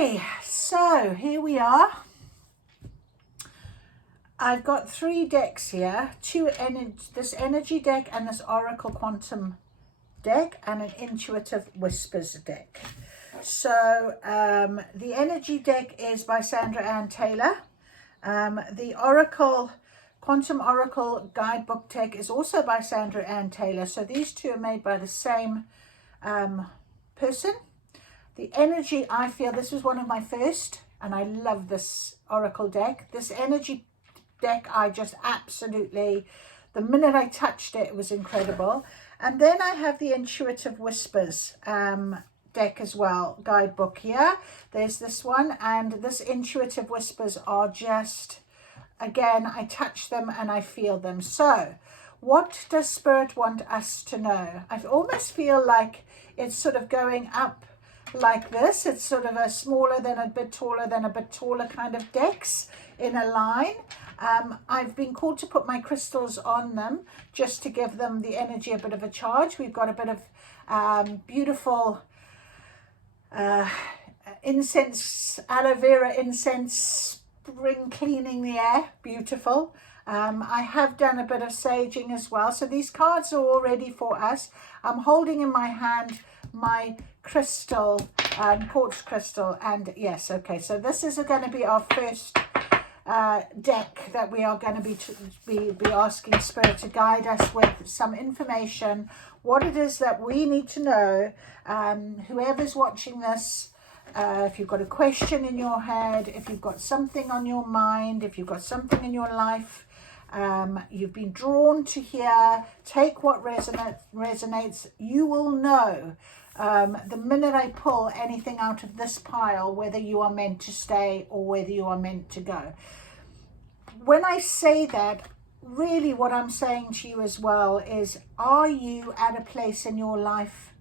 Okay, so here we are. I've got 3 decks here, this energy deck and this Oracle Quantum deck and an Intuitive Whispers deck. So the energy deck is by Sandra Ann Taylor. The Quantum Oracle Guidebook deck is also by Sandra Ann Taylor. So these two are made by the same person. The energy, I feel this was one of my first, and I love this Oracle deck. This energy deck, I just absolutely, the minute I touched it, it was incredible. And then I have the Intuitive Whispers deck as well, guidebook here. There's this one, and this Intuitive Whispers are just, again, I touch them and I feel them. So what does Spirit want us to know? I almost feel like it's sort of going up like this. It's sort of a smaller, then a bit taller, then a bit taller kind of decks in a line. I've been called to put my crystals on them just to give them the energy a bit of a charge. We've got a bit of beautiful incense, aloe vera incense, spring cleaning the air, beautiful. I have done a bit of saging as well. So these cards are all ready for us. I'm holding in my hand my crystal, quartz crystal, and yes, okay, so this is going to be our first deck that we are going to be asking Spirit to guide us with some information, what it is that we need to know. Whoever's watching this, if you've got a question in your head, if you've got something on your mind, if you've got something in your life, you've been drawn to here, take what resonates. You will know the minute I pull anything out of this pile whether you are meant to stay or whether you are meant to go. When I say that, really what I'm saying to you as well is, are you at a place in your life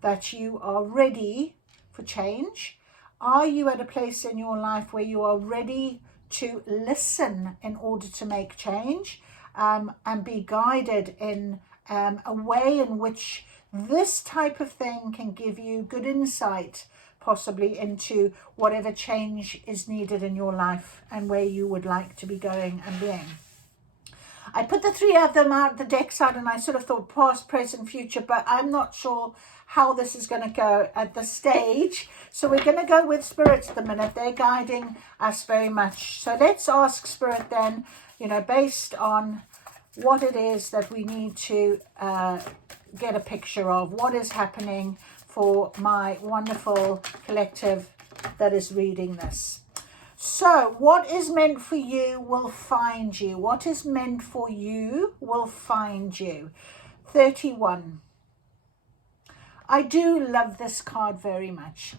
that you are ready for change? Are you at a place in your life where you are ready to listen in order to make change, and be guided in a way in which this type of thing can give you good insight, possibly into whatever change is needed in your life and where you would like to be going and being. I put the 3 of them out, the decks out, and I sort of thought past, present, future, but I'm not sure how this is going to go at the stage. So we're going to go with Spirit at the minute. They're guiding us very much. So let's ask Spirit then, based on what it is that we need to get a picture of, what is happening for my wonderful collective that is reading this. So what is meant for you will find you. What is meant for you will find you. 31. I do love this card very much.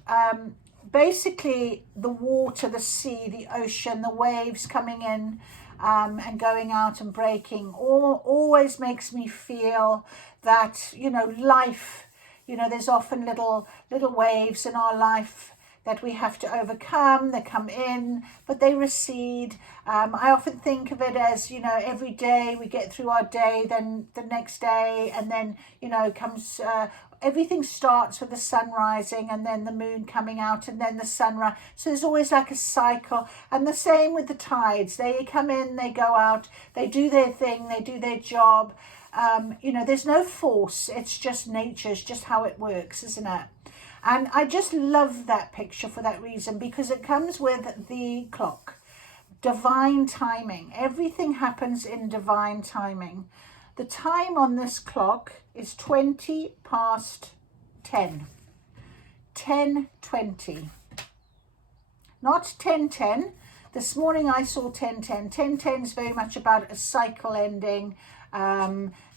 Basically, the water, the sea, the ocean, the waves coming in and going out and breaking always makes me feel that, life, there's often little waves in our life that we have to overcome. They come in, but they recede. I often think of it as, every day we get through our day, then the next day, and then, comes, everything starts with the sun rising and then the moon coming out and then the sunrise. So there's always like a cycle. And the same with the tides. They come in, they go out, they do their thing, they do their job. There's no force. It's just nature. It's just how it works, isn't it? And I just love that picture for that reason, because it comes with the clock. Divine timing. Everything happens in divine timing. The time on this clock is 20 past 10. 10:20. Not 10:10. This morning I saw 10:10. 10:10 is very much about a cycle ending.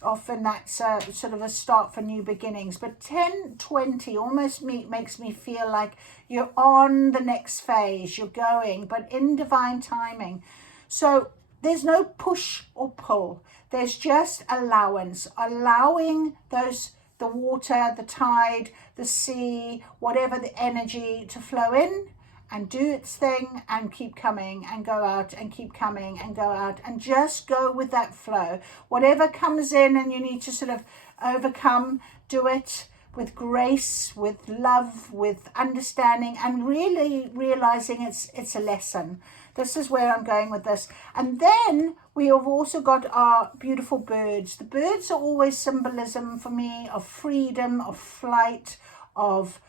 Often that's sort of a start for new beginnings. But 10:20 almost makes me feel like you're on the next phase. You're going, but in divine timing. So there's no push or pull. There's just allowance, allowing the water, the tide, the sea, whatever the energy to flow in and do its thing and keep coming and go out and keep coming and go out, and just go with that flow. Whatever comes in and you need to sort of overcome, do it. with grace, with love, with understanding, and really realizing it's a lesson. This is where I'm going with this. And then we have also got our beautiful birds. The birds are always symbolism for me of freedom, of flight, of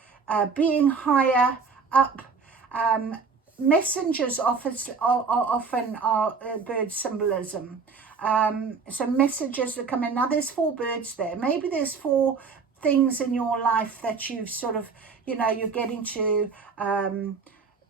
being higher up. Messengers often are bird symbolism. So messages that come in. Now there's 4 birds there. Maybe there's 4 things in your life that you've sort of, you're getting to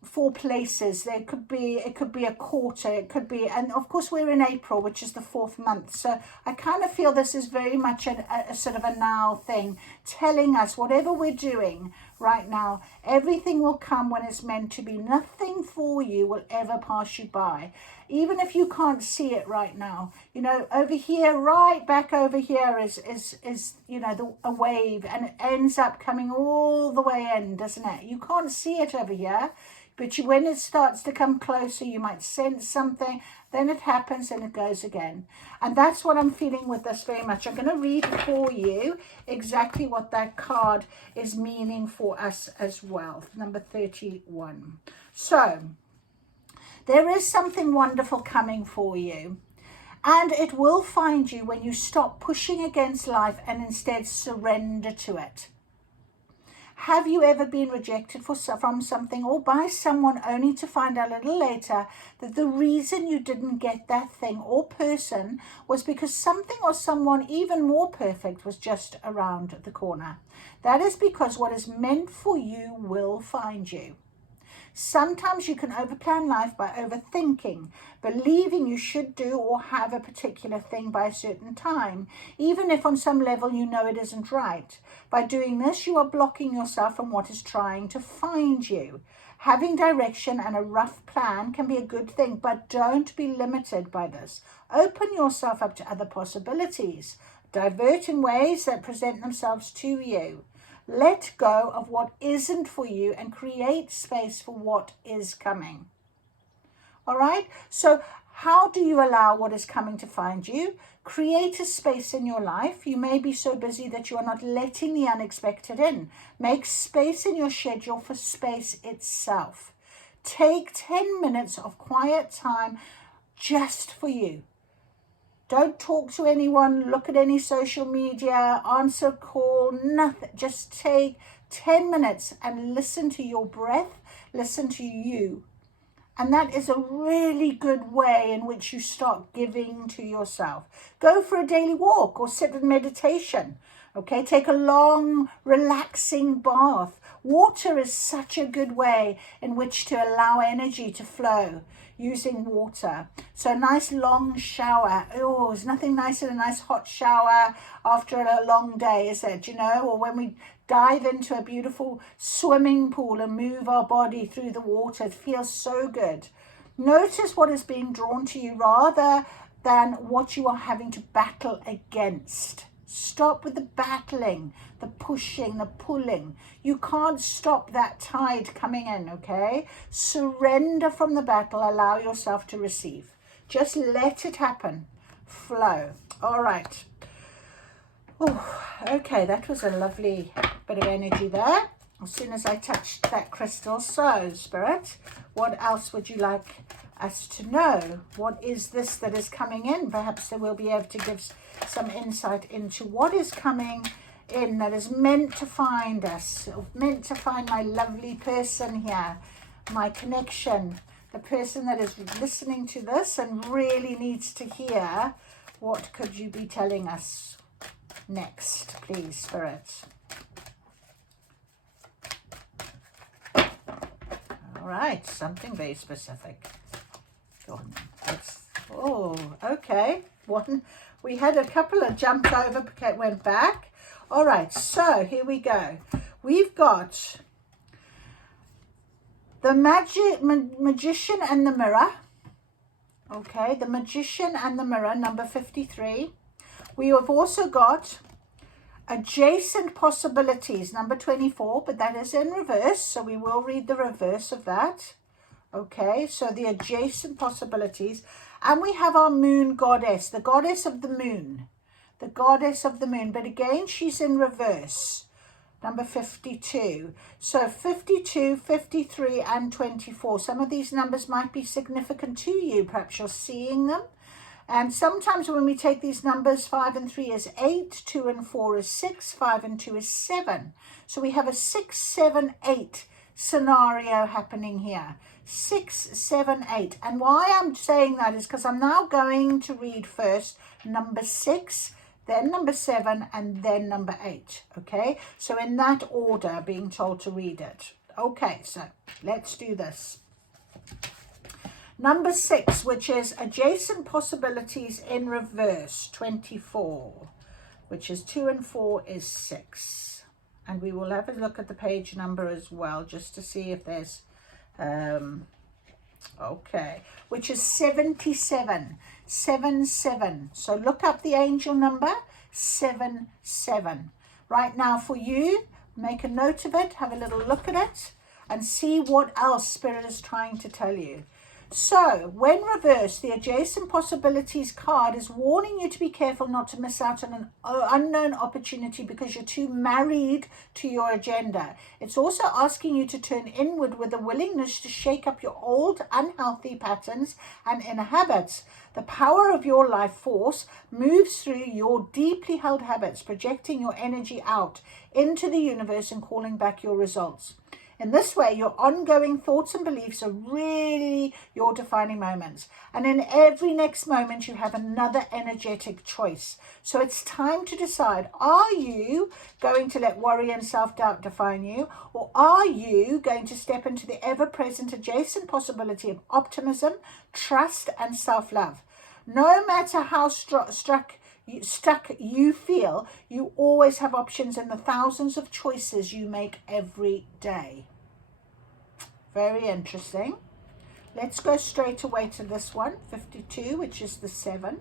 4 places. It could be a quarter, it could be, and of course we're in April, which is the 4th month. So I kind of feel this is very much a sort of a now thing, telling us whatever we're doing right now, everything will come when it's meant to be. Nothing for you will ever pass you by, even if you can't see it right now. Over here, right back over here is a wave, and it ends up coming all the way in, doesn't it? You can't see it over here, but when it starts to come closer, you might sense something, then it happens and it goes again. And that's what I'm feeling with this very much. I'm going to read for you exactly what that card is meaning for us as well. Number 31. So, there is something wonderful coming for you. And it will find you when you stop pushing against life and instead surrender to it. Have you ever been rejected from something or by someone only to find out a little later that the reason you didn't get that thing or person was because something or someone even more perfect was just around the corner? That is because what is meant for you will find you. Sometimes you can overplan life by overthinking, believing you should do or have a particular thing by a certain time, even if on some level you know it isn't right. By doing this, you are blocking yourself from what is trying to find you. Having direction and a rough plan can be a good thing, but don't be limited by this. Open yourself up to other possibilities. Divert in ways that present themselves to you. Let go of what isn't for you and create space for what is coming. All right? So how do you allow what is coming to find you? Create a space in your life. You may be so busy that you are not letting the unexpected in. Make space in your schedule for space itself. Take 10 minutes of quiet time just for you. Don't talk to anyone, look at any social media, answer a call, nothing. Just take 10 minutes and listen to your breath, listen to you. And that is a really good way in which you start giving to yourself. Go for a daily walk or sit in meditation. Okay, take a long, relaxing bath. Water is such a good way in which to allow energy to flow using water. So a nice long shower. Oh, there's nothing nicer than a nice hot shower after a long day, is it? Or when we dive into a beautiful swimming pool and move our body through the water, it feels so good. Notice what is being drawn to you rather than what you are having to battle against. Stop with the battling, the pushing, the pulling. You can't stop that tide coming in, okay? Surrender from the battle. Allow yourself to receive. Just let it happen. Flow. All right. Oh, okay, that was a lovely bit of energy there. As soon as I touched that crystal. So, Spirit, what else would you like us to know? What is this that is coming in? Perhaps they will be able to give some insight into what is coming in that is meant to find us, meant to find my lovely person here, my connection, the person that is listening to this and really needs to hear. What could you be telling us next, please, Spirit? All right, something very specific. Go on. Okay. We had a couple of jumped over, went back. All right, so here we go. We've got the magician and the mirror. Okay, the magician and the mirror, number 53. We have also got adjacent possibilities, number 24, but that is in reverse, so we will read the reverse of that. Okay, so the adjacent possibilities. And we have our moon goddess, the goddess of the moon. The goddess of the moon. But again, she's in reverse. number 52. So 52, 53, and 24. Some of these numbers might be significant to you. Perhaps you're seeing them. And sometimes when we take these numbers, 5 and 3 is 8, 2 and 4 is 6, 5 and 2 is 7. So we have a 6, 7, 8 scenario happening here. 6, 7, 8. And why I'm saying that is because I'm now going to read first number 6, then number 7, and then number 8. Okay, so in that order, being told to read it. Okay, so let's do this. Number 6, which is adjacent possibilities in reverse, 24, which is 2 and 4 is 6. And we will have a look at the page number as well, just to see if there's, okay, which is 77, 7, 7. So look up the angel number, 7, 7. Right now for you, make a note of it, have a little look at it, and see what else Spirit is trying to tell you. So, when reversed, the adjacent possibilities card is warning you to be careful not to miss out on an unknown opportunity because you're too married to your agenda. It's also asking you to turn inward with a willingness to shake up your old unhealthy patterns and inner habits. The power of your life force moves through your deeply held habits, projecting your energy out into the universe and calling back your results. In this way, your ongoing thoughts and beliefs are really your defining moments. And in every next moment, you have another energetic choice. So it's time to decide, are you going to let worry and self-doubt define you? Or are you going to step into the ever-present adjacent possibility of optimism, trust, and self-love? No matter how stuck you feel, you always have options in the thousands of choices you make every day. Very interesting. Let's go straight away to this one, 52, which is the 7.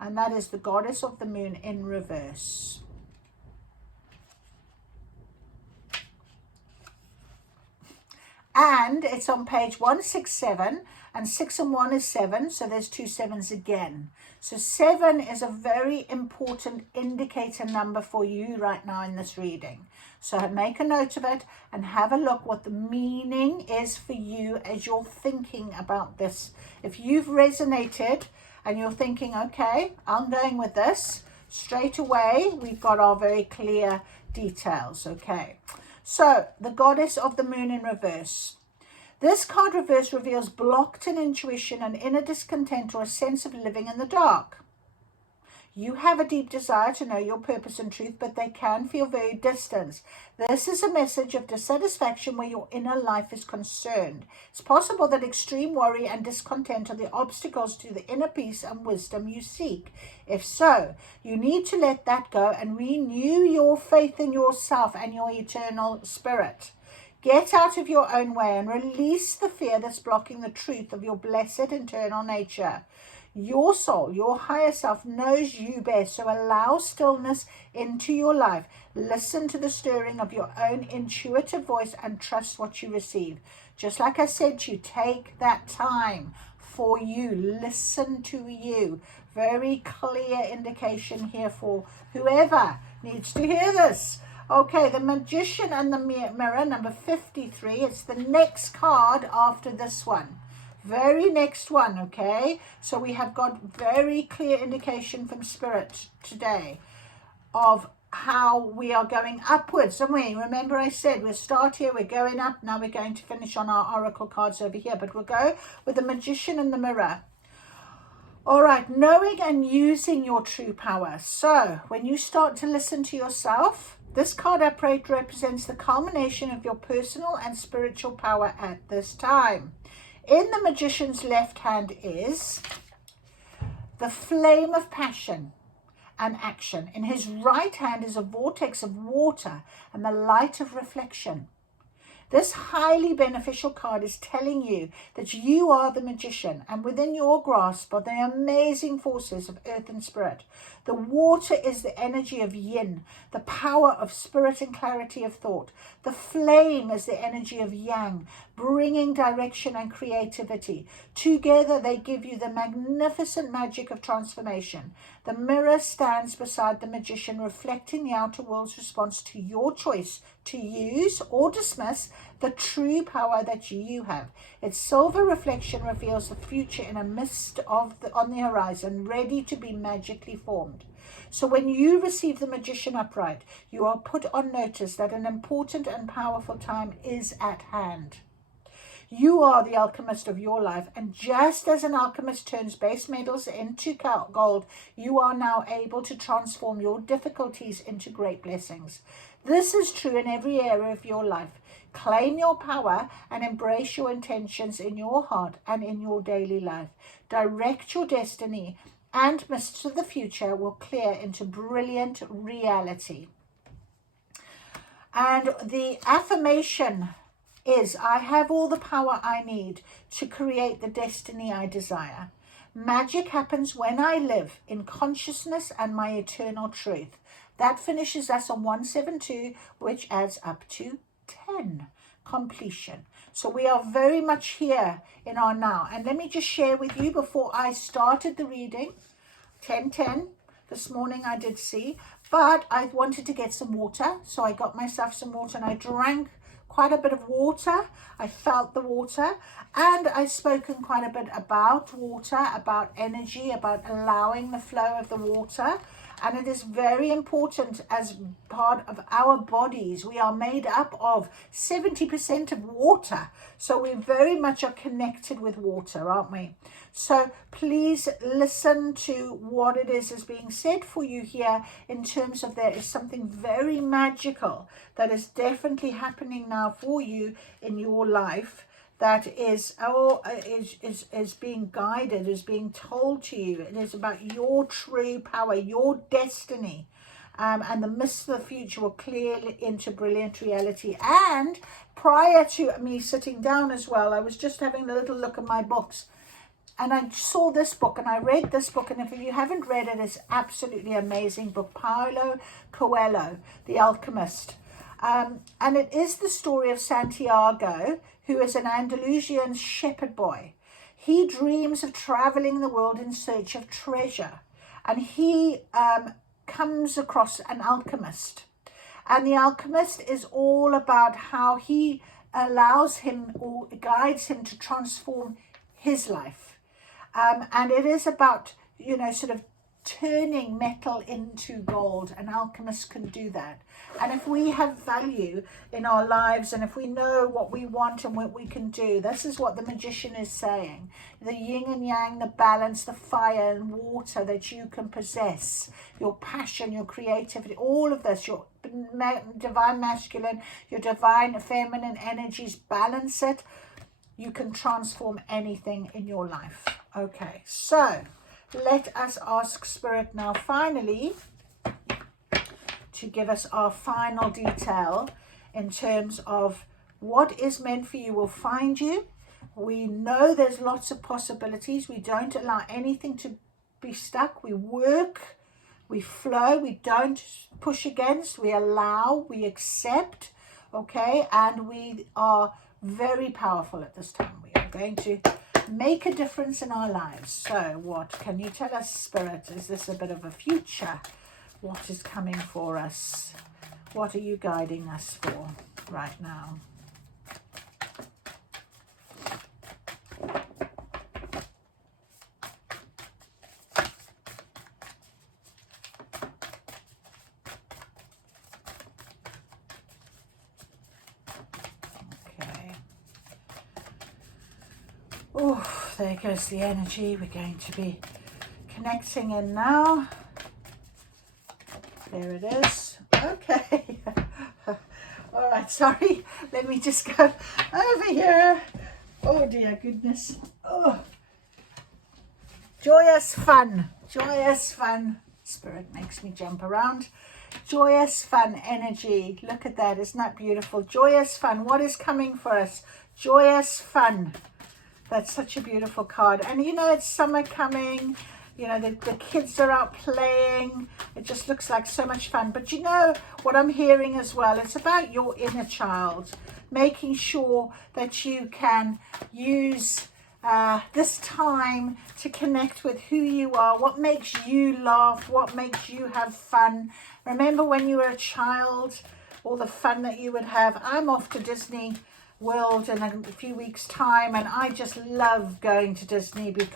And that is the goddess of the moon in reverse. And it's on page 167, and 6 and 1 is 7, so there's 2 7s again. So 7 is a very important indicator number for you right now in this reading. So make a note of it and have a look what the meaning is for you as you're thinking about this. If you've resonated and you're thinking, okay, I'm going with this, straight away we've got our very clear details, okay? So the goddess of the moon in reverse. This card reverse reveals blocked in intuition and inner discontent or a sense of living in the dark. You have a deep desire to know your purpose and truth, but they can feel very distant. This is a message of dissatisfaction where your inner life is concerned. It's possible that extreme worry and discontent are the obstacles to the inner peace and wisdom you seek. If so, you need to let that go and renew your faith in yourself and your eternal spirit. Get out of your own way and release the fear that's blocking the truth of your blessed internal nature. Your soul, your higher self knows you best, so allow stillness into your life. Listen to the stirring of your own intuitive voice and trust what you receive. Just like I said to you, take that time for you. Listen to you. Very clear indication here for whoever needs to hear this. Okay, the Magician and the Mirror, number 53. It's the next card after this one. Very next one, okay? So we have got very clear indication from Spirit today of how we are going upwards, don't we? Remember I said we'll start here, we're going up, now we're going to finish on our oracle cards over here, but we'll go with the Magician and the Mirror. All right, knowing and using your true power. So when you start to listen to yourself, this card upright represents the culmination of your personal and spiritual power at this time. In the Magician's left hand is the flame of passion and action. In his right hand is a vortex of water and the light of reflection. This highly beneficial card is telling you that you are the magician, and within your grasp are the amazing forces of earth and spirit. The water is the energy of yin, the power of spirit and clarity of thought. The flame is the energy of yang, bringing direction and creativity. Together, they give you the magnificent magic of transformation. The mirror stands beside the magician, reflecting the outer world's response to your choice to use or dismiss the true power that you have. Its silver reflection reveals the future in a mist on the horizon, ready to be magically formed. So when you receive the magician upright, you are put on notice that an important and powerful time is at hand. You are the alchemist of your life, and just as an alchemist turns base metals into gold, you are now able to transform your difficulties into great blessings. This is true in every area of your life. Claim your power and embrace your intentions in your heart and in your daily life. Direct your destiny, and mists of the future will clear into brilliant reality. And the affirmation is, I have all the power I need to create the destiny I desire. Magic happens when I live in consciousness and my eternal truth. That finishes us on 172, which adds up to 10, completion. So we are very much here in our now. And let me just share with you, before I started the reading, 10:10, this morning I did see, but I wanted to get some water. So I got myself some water and I drank quite a bit of water. I felt the water, and I've spoken quite a bit about water, about energy, about allowing the flow of the water. And it is very important as part of our bodies. We are made up of 70% of water. So we very much are connected with water, aren't we? So please listen to what it is being said for you here, in terms of there is something very magical that is definitely happening now for you in your life, that is being guided, is being told to you. It is about your true power, your destiny. And the mist of the future will clear into brilliant reality. And prior to me sitting down as well, I was just having a little look at my books. And I saw this book and I read this book. And if you haven't read it, it's absolutely amazing book. Paulo Coelho, The Alchemist. And it is the story of Santiago, who is an Andalusian shepherd boy. He dreams of traveling the world in search of treasure. And he comes across an alchemist. And the alchemist is all about how he allows him or guides him to transform his life. And it is about, sort of turning metal into gold. An alchemist can do that. And if we have value in our lives, and if we know what we want and what we can do, this is what the magician is saying. The yin and yang, the balance, the fire and water that you can possess, your passion, your creativity, all of this, your divine masculine, your divine feminine energies, balance it. You can transform anything in your life. Okay, so let us ask Spirit now finally to give us our final detail in terms of what is meant for you will find you. We know there's lots of possibilities. We don't allow anything to be stuck. We work, we flow, we don't push against, we allow, we accept, okay? And we are very powerful at this time. We are going to make a difference in our lives. So what can you tell us, Spirit? Is this a bit of a future? What is coming for us? What are you guiding us for right now? Okay. Oh, there goes the energy. We're going to be connecting in now. There it is. Okay. All right, sorry. Let me just go over here. Oh, dear goodness. Oh. Joyous fun. Joyous fun. Spirit makes me jump around. Joyous fun energy. Look at that. Isn't that beautiful? Joyous fun. What is coming for us? Joyous fun. That's such a beautiful card. And it's summer coming. You know, the kids are out playing. It just looks like so much fun. But you know what I'm hearing as well? It's about your inner child, making sure that you can use this time to connect with who you are, what makes you laugh, what makes you have fun. Remember when you were a child, all the fun that you would have. I'm off to Disney World in a few weeks' time, and I just love going to Disney because